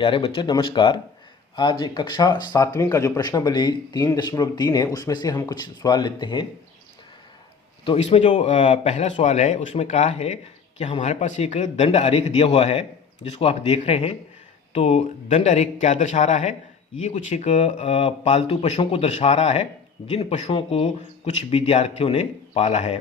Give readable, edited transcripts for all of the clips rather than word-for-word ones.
प्यारे बच्चों नमस्कार। आज कक्षा 7वीं का जो प्रश्नावली 3.3 है उसमें से हम कुछ सवाल लेते हैं। तो इसमें जो पहला सवाल है उसमें कहा है कि हमारे पास एक दंड आरेख दिया हुआ है जिसको आप देख रहे हैं। तो दंड आरेख क्या दर्शा रहा है? ये कुछ एक पालतू पशुओं को दर्शा रहा है जिन पशुओं को कुछ विद्यार्थियों ने पाला है।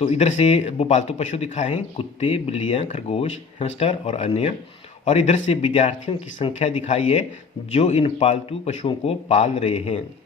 तो इधर से वो पालतू पशु दिखाए हैं, कुत्ते, बिल्लियाँ, खरगोश, हैमस्टर और अन्य। और इधर से विद्यार्थियों की संख्या दिखाई है जो इन पालतू पशुओं को पाल रहे हैं।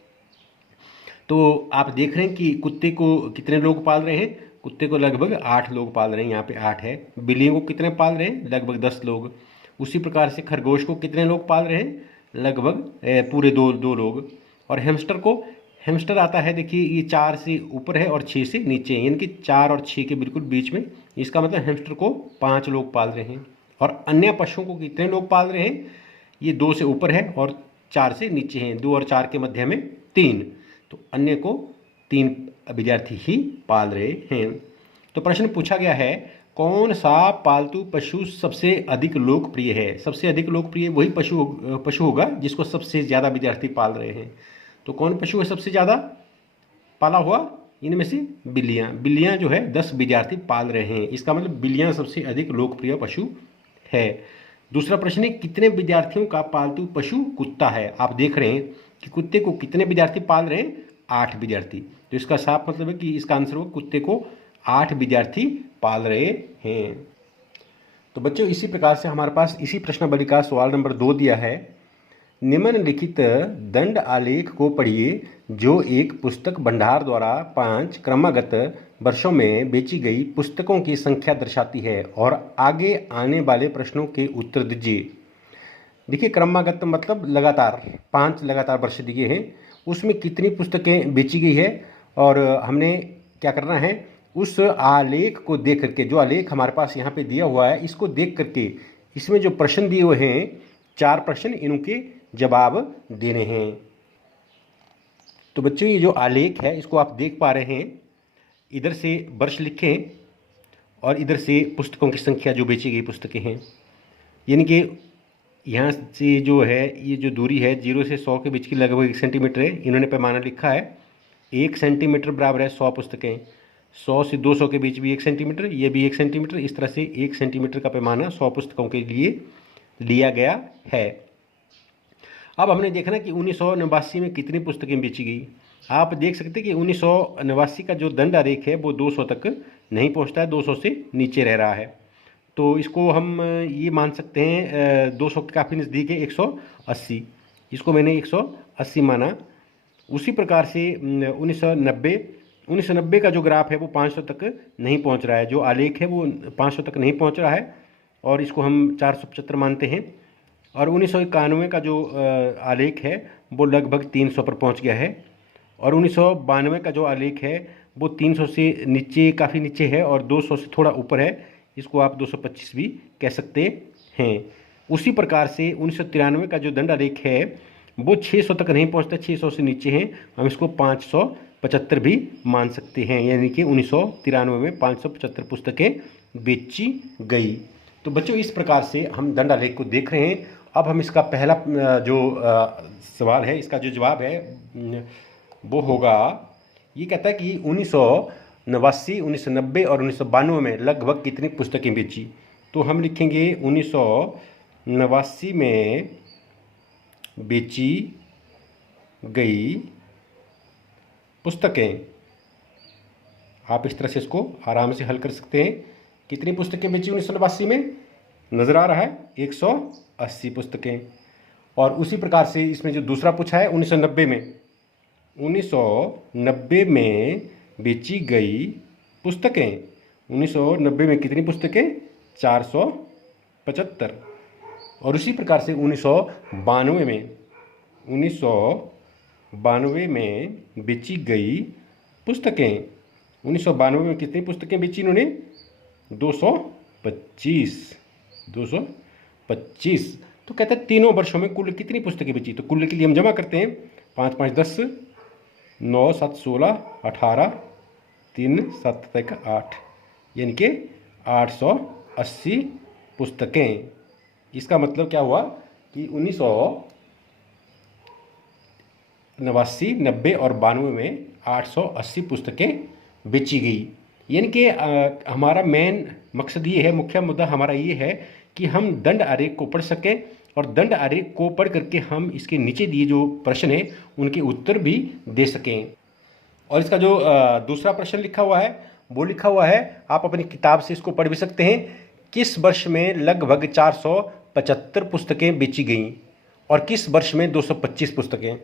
तो आप देख रहे हैं कि कुत्ते को कितने लोग पाल रहे हैं। कुत्ते को लगभग 8 लोग पाल रहे हैं, यहाँ पे 8 है। बिल्लियों को कितने पाल रहे हैं? लगभग 10 लोग। उसी प्रकार से खरगोश को कितने लोग पाल रहे हैं? लगभग पूरे दो लोग। और हैमस्टर आता है, देखिए ये 4 से ऊपर है और 6 से नीचे है, यानी कि 4 और 6 के बिल्कुल बीच में। इसका मतलब हैमस्टर को 5 लोग पाल रहे हैं। और अन्य पशुओं को कितने लोग पाल रहे हैं? ये 2 से ऊपर है और 4 से नीचे हैं, 2 और 4 के मध्य में 3। तो अन्य को 3 विद्यार्थी ही पाल रहे हैं। तो प्रश्न पूछा गया है कौन सा पालतू पशु सबसे अधिक लोकप्रिय है? सबसे अधिक लोकप्रिय वही पशु होगा जिसको सबसे ज़्यादा विद्यार्थी पाल रहे हैं। तो कौन पशु है सबसे ज़्यादा पाला हुआ? इनमें से बिल्लियाँ जो है 10 विद्यार्थी पाल रहे हैं। इसका मतलब बिल्लियाँ सबसे अधिक लोकप्रिय पशु है। दूसरा प्रश्न है कितने विद्यार्थियों का पालतू पशु कुत्ता है? आप देख रहे हैं कि कुत्ते को कितने विद्यार्थी पाल रहे हैं? 8 विद्यार्थी। तो इसका साफ मतलब है कि इसका आंसर होगा कुत्ते को 8 विद्यार्थी पाल रहे हैं। तो बच्चों इसी प्रकार से हमारे पास इसी प्रश्नावली का सवाल नंबर 2 दिया है। निम्नलिखित दंड आलेख को पढ़िए जो एक पुस्तक भंडार द्वारा 5 क्रमागत वर्षों में बेची गई पुस्तकों की संख्या दर्शाती है और आगे आने वाले प्रश्नों के उत्तर दीजिए। देखिए क्रमागत मतलब लगातार 5 लगातार वर्ष दिए हैं, उसमें कितनी पुस्तकें बेची गई है और हमने क्या करना है उस आलेख को देख करके, जो आलेख हमारे पास यहाँ पे दिया हुआ है इसको देख करके इसमें जो प्रश्न दिए हुए हैं 4 प्रश्न, इनके जवाब देने हैं। तो बच्चों ये जो आलेख है इसको आप देख पा रहे हैं, इधर से वर्ष लिखें और इधर से पुस्तकों की संख्या जो बेची गई पुस्तकें हैं, यानी कि यहाँ से जो है ये जो दूरी है 0 से 100 के बीच की लगभग 1 सेंटीमीटर है। इन्होंने पैमाना लिखा है 1 सेंटीमीटर बराबर है 100 पुस्तकें। 100 से 200 के बीच भी 1 सेंटीमीटर, ये भी 1 सेंटीमीटर। इस तरह से 1 सेंटीमीटर का पैमाना 100 पुस्तकों के लिए लिया गया है। अब हमने देखना कि 1989 में कितनी पुस्तकें बेची गई। आप देख सकते हैं कि 1989 का जो दंड आरेख है वो 200 तक नहीं पहुंचता है, 200 से नीचे रह रहा है। तो इसको हम ये मान सकते हैं 200 के काफ़ी नज़दीक है, 180। इसको मैंने 180 माना। उसी प्रकार से 1990 का जो ग्राफ है वो 500 तक नहीं पहुंच रहा है, जो आलेख है वो 500 तक नहीं पहुंच रहा है और इसको हम 475 मानते हैं। और 1991 का जो आलेख है वो लगभग 300 पर पहुंच गया है। और 1992 का जो आलेख है वो 300 से नीचे, काफ़ी नीचे है और 200 से थोड़ा ऊपर है, इसको आप 225 भी कह सकते हैं। उसी प्रकार से 1993 का जो दंड आलेख है वो 600 तक नहीं पहुंचता, 600 से नीचे हैं, हम इसको 575 भी मान सकते हैं, यानी कि 1993 में 575 पुस्तकें बेची गई। तो बच्चों इस प्रकार से हम दंड आलेख को देख रहे हैं। अब हम इसका पहला जो सवाल है इसका जो जवाब है वो होगा, ये कहता है कि 1989, 1990 और 1992 में लगभग कितनी पुस्तकें बेची। तो हम लिखेंगे 1989 में बेची गई पुस्तकें। आप इस तरह से इसको आराम से हल कर सकते हैं। कितनी पुस्तकें बेची 1989 में? नज़र आ रहा है 180 पुस्तकें। और उसी प्रकार से इसमें जो दूसरा पूछा है 1990 में बेची गई पुस्तकें। 1990 में कितनी पुस्तकें? 475। और उसी प्रकार से 1992 में बेची गई पुस्तकें। 1992 में कितनी पुस्तकें बेची इन्होंने? 225। तो कहते हैं तीनों वर्षों में कुल कितनी पुस्तकें बेची। तो कुल के लिए हम जमा करते हैं 5 5 10, 9 7 16, 18, 3 7 तक 8, यानी कि 880 पुस्तकें। इसका मतलब क्या हुआ कि 1989, 90 और 92 में 880 पुस्तकें बेची गई। यानी कि हमारा मेन मकसद ये है, मुख्य मुद्दा हमारा ये है कि हम दंड आरेख को पढ़ सकें और दंड आरेख को पढ़ करके हम इसके नीचे दिए जो प्रश्न है उनके उत्तर भी दे सकें। और इसका जो दूसरा प्रश्न लिखा हुआ है वो लिखा हुआ है, आप अपनी किताब से इसको पढ़ भी सकते हैं। किस वर्ष में लगभग 475 पुस्तकें बेची गईं और किस वर्ष में 225 पुस्तकें?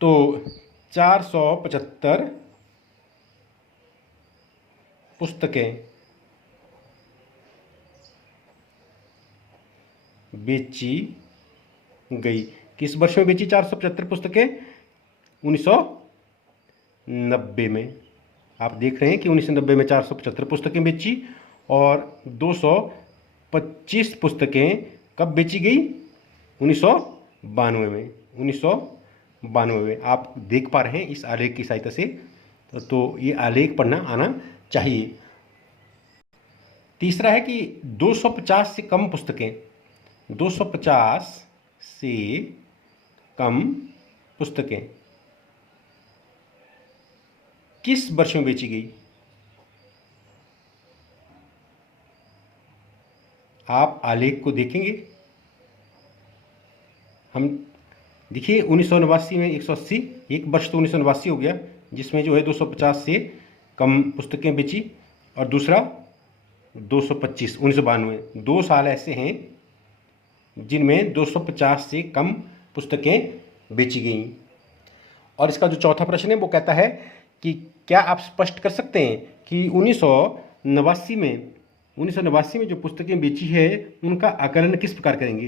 तो 475 पुस्तकें बेची गई। किस वर्ष में बेची 475 पुस्तकें? 1990 में। आप देख रहे हैं कि 1990 में 475 पुस्तकें बेची और 225 पुस्तकें कब बेची गई? 1992 में। 1992 में आप देख पा रहे हैं इस आलेख की सहायता से। तो ये आलेख पढ़ना आना चाहिए। तीसरा है कि 250 से कम पुस्तकें, 250 से कम पुस्तकें किस वर्ष में बेची गई? आप आलेख को देखेंगे। हम देखिए 1989 में 180, एक वर्ष तो 1989 हो गया जिसमें जो है 250 से कम पुस्तकें बेची, और दूसरा 225 1992। 2 साल ऐसे हैं जिनमें 250 से कम पुस्तकें बेची गईं। और इसका जो चौथा प्रश्न है वो कहता है कि क्या आप स्पष्ट कर सकते हैं कि 1989 में जो पुस्तकें बेची है उनका आकलन किस प्रकार करेंगे?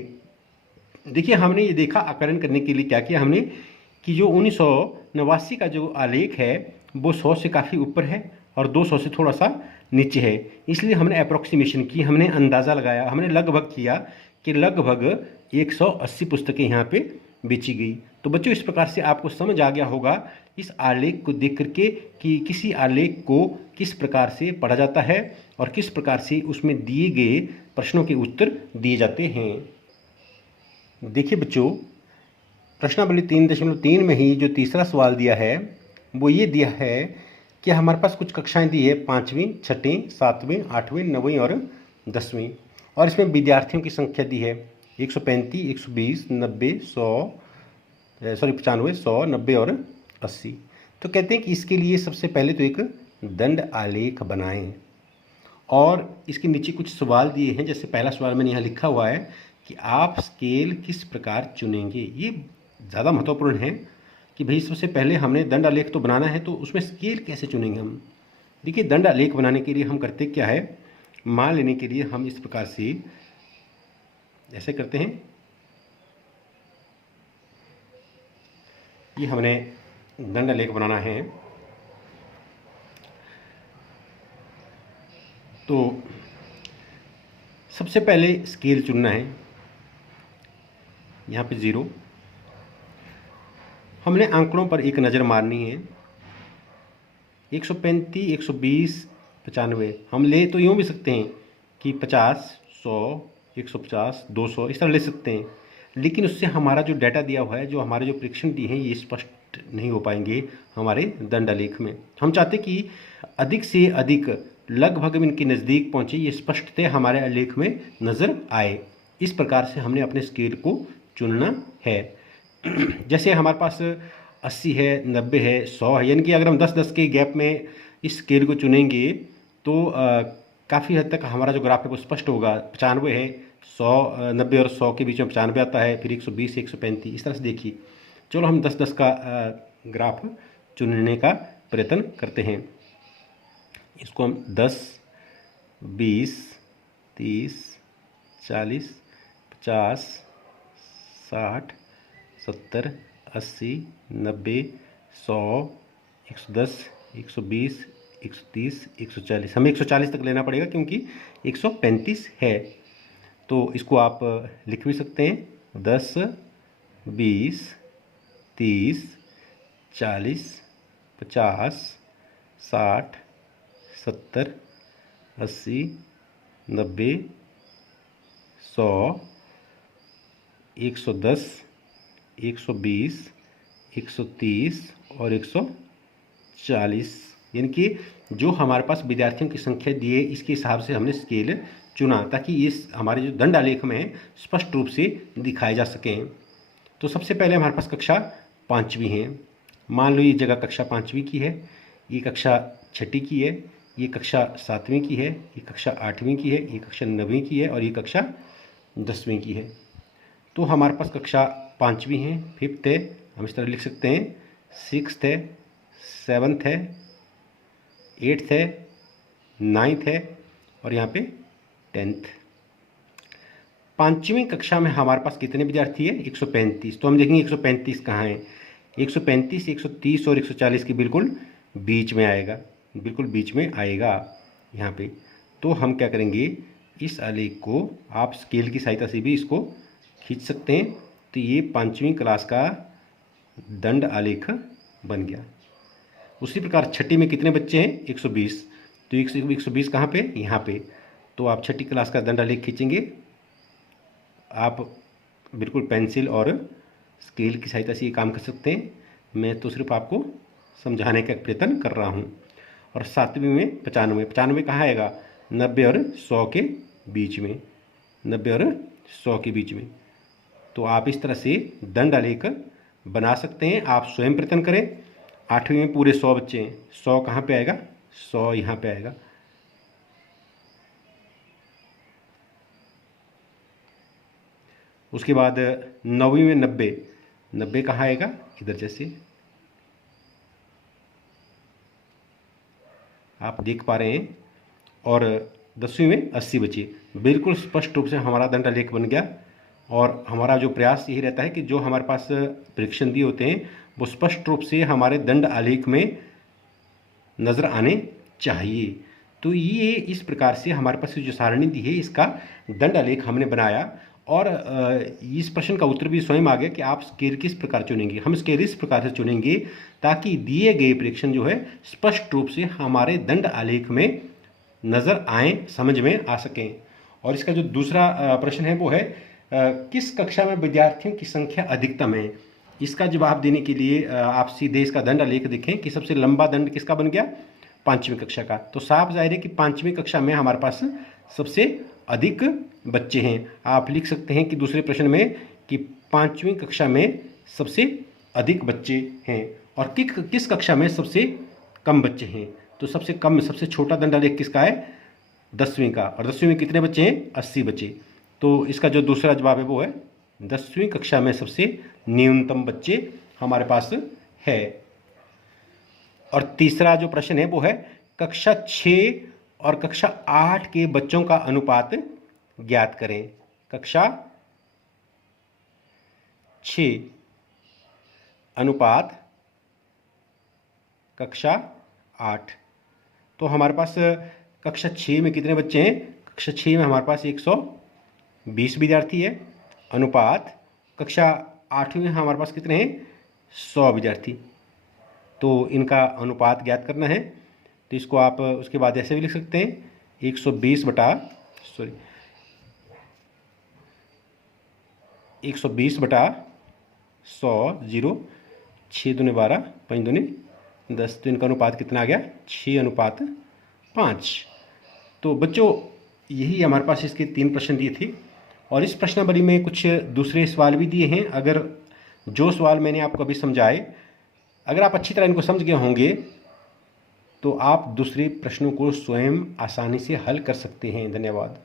देखिए हमने ये देखा आकलन करने के लिए क्या किया हमने कि जो 1989 का जो आलेख है वो 100 से काफ़ी ऊपर है और 200 से थोड़ा सा नीचे है, इसलिए हमने अप्रॉक्सीमेशन की, हमने अंदाज़ा लगाया, हमने लगभग किया कि लगभग 180 पुस्तकें यहाँ पे बेची गई। तो बच्चों इस प्रकार से आपको समझ आ गया होगा इस आलेख को देख करके कि किसी आलेख को किस प्रकार से पढ़ा जाता है और किस प्रकार से उसमें दिए गए प्रश्नों के उत्तर दिए जाते हैं। देखिए बच्चों, प्रश्नावली 3.3 में ही जो तीसरा सवाल दिया है वो ये दिया है कि हमारे पास कुछ कक्षाएं दी है 5वीं, 6वीं, 7वीं, 8वीं, 9वीं और 10वीं, और इसमें विद्यार्थियों की संख्या दी है 135, 120, 90, 95, 100, 90 और 80। तो कहते हैं कि इसके लिए सबसे पहले तो एक दंड आलेख बनाएं और इसके नीचे कुछ सवाल दिए हैं। जैसे पहला सवाल मैंने यहाँ लिखा हुआ है कि आप स्केल किस प्रकार चुनेंगे। ये ज़्यादा महत्वपूर्ण है कि भाई सबसे पहले हमने दंड आलेख तो बनाना है, तो उसमें स्केल कैसे चुनेंगे हम। देखिए दंड आलेख बनाने के लिए हम करते क्या है, मान लेने के लिए हम इस प्रकार से ऐसे करते हैं। ये हमने दंड आलेख बनाना है तो सबसे पहले स्केल चुनना है। यहाँ पे 0, हमने आंकड़ों पर एक नज़र मारनी है। 135, 120, 95 हम ले तो यूँ भी सकते हैं कि 50, 100, 150, 200 इस तरह ले सकते हैं, लेकिन उससे हमारा जो डाटा दिया हुआ है, जो हमारे जो परीक्षण दिए हैं, ये स्पष्ट नहीं हो पाएंगे हमारे दंड आलेख में। हम चाहते कि अधिक से अधिक लगभग इनके नज़दीक पहुँचे, ये स्पष्टतः हमारे आलेख में नज़र आए। इस प्रकार से हमने अपने स्केल को चुनना है। जैसे हमारे पास 80 है, 90 है, 100 है, यानी कि अगर हम 10-10 के गैप में इस स्केल को चुनेंगे तो काफ़ी हद तक हमारा जो ग्राफ है वो स्पष्ट होगा। 95 है, 100, 90 और 100 के बीच में 95 आता है, फिर 120, 135 इस तरह से देखिए। चलो हम 10-10 का ग्राफ चुनने का प्रयत्न करते हैं। इसको हम 10, 20, 30, 40, 50, 60, 70, 80, 90, 100, 110, 120, 130, 140, हमें 140 तक लेना पड़ेगा क्योंकि 135 है। तो इसको आप लिख भी सकते हैं 10, 20, 30, 40, 50, 60, 70, 80, 90, 100, 110, 120, 130 और 140, यानी कि जो हमारे पास विद्यार्थियों की संख्या दी है इसके हिसाब से हमने स्केल चुना ताकि इस हमारे जो दंड आलेख में स्पष्ट रूप से दिखाए जा सकें। तो सबसे पहले हमारे पास कक्षा 5वीं है। मान लो ये जगह कक्षा 5वीं की है, ये कक्षा 6ठी की है, ये कक्षा 7वीं की है, ये कक्षा 8वीं की है, ये कक्षा 9वीं की है और ये कक्षा 10वीं की है। तो हमारे पास कक्षा 5वीं है, 5th है, हम इस तरह लिख सकते हैं, 6th है, 7th है, 8th है, 9th है और यहाँ पे 10th। 5वीं कक्षा में हमारे पास कितने विद्यार्थी है? 135। तो हम देखेंगे 135 कहाँ है। 135, 130 और 140 के बिल्कुल बीच में आएगा, बिल्कुल बीच में आएगा यहाँ पे। तो हम क्या करेंगे, इस आलेख को आप स्केल की सहायता से भी इसको खींच सकते हैं। तो ये 5वीं क्लास का दंड आलेख बन गया। उसी प्रकार 6ठी में कितने बच्चे हैं? 120। तो 120 कहाँ पे? यहाँ पे। तो आप 6ठी क्लास का दंड आलेख खींचेंगे। आप बिल्कुल पेंसिल और स्केल की सहायता से ये काम कर सकते हैं। मैं तो सिर्फ आपको समझाने का प्रयत्न कर रहा हूँ। और 7वीं में 95। 95 कहाँ आएगा? 90 और 100 के बीच में, 90 और 100 के बीच में। तो आप इस तरह से दंड आलेख बना सकते हैं। आप स्वयं प्रयत्न करें। 8वीं में पूरे 100 बच्चे हैं, 100 कहाँ पे आएगा? 100 यहाँ पे आएगा। उसके बाद 9वीं में 90, 90 कहाँ आएगा? इधर जैसे आप देख पा रहे हैं। और 10वीं में 80 बचे। बिल्कुल स्पष्ट रूप से हमारा दंड आलेख बन गया। और हमारा जो प्रयास यही रहता है कि जो हमारे पास परीक्षण दिए होते हैं वो स्पष्ट रूप से हमारे दंड आलेख में नज़र आने चाहिए। तो ये इस प्रकार से हमारे पास जो सारणी दी है इसका दंड आलेख हमने बनाया। और इस प्रश्न का उत्तर भी स्वयं आ गया कि आप स्केल किस प्रकार चुनेंगे। हम स्केल इस प्रकार से चुनेंगे ताकि दिए गए परीक्षण जो है स्पष्ट रूप से हमारे दंड आलेख में नज़र आए, समझ में आ सकें। और इसका जो दूसरा प्रश्न है वो है किस कक्षा में विद्यार्थियों की संख्या अधिकतम है। इसका जवाब देने के लिए आप सीधे इसका दंड आलेख देखें कि सबसे लंबा दंड किसका बन गया? 5वीं कक्षा का। तो साफ जाहिर है कि 5वीं कक्षा में हमारे पास सबसे अधिक बच्चे हैं। आप लिख सकते हैं कि दूसरे प्रश्न में कि 5वीं कक्षा में सबसे अधिक बच्चे हैं और किस कक्षा में सबसे कम बच्चे हैं। तो सबसे कम, सबसे छोटा दंड आलेख किसका है? 10वीं का। और 10वीं में कितने बच्चे हैं? 80 बच्चे। तो इसका जो दूसरा जवाब है वो है 10वीं कक्षा में सबसे न्यूनतम बच्चे हमारे पास है। और तीसरा जो प्रश्न है वो है कक्षा 6 और कक्षा 8 के बच्चों का अनुपात ज्ञात करें। कक्षा 6 अनुपात कक्षा 8। तो हमारे पास कक्षा 6 में कितने बच्चे हैं? कक्षा 6 में हमारे पास 120 विद्यार्थी है। अनुपात कक्षा 8वीं में हमारे पास कितने हैं? 100 विद्यार्थी। तो इनका अनुपात ज्ञात करना है। तो इसको आप उसके बाद ऐसे भी लिख सकते हैं 120 बटा 100, 0, 6 दूनी 12, 5 दूनी 10। तो इनका अनुपात कितना आ गया? 6:5। तो बच्चों यही हमारे पास इसके 3 प्रश्न दिए थे। और इस प्रश्नावली में कुछ दूसरे सवाल भी दिए हैं। अगर जो सवाल मैंने आपको अभी समझाए, अगर आप अच्छी तरह इनको समझ गए होंगे तो आप दूसरे प्रश्नों को स्वयं आसानी से हल कर सकते हैं। धन्यवाद।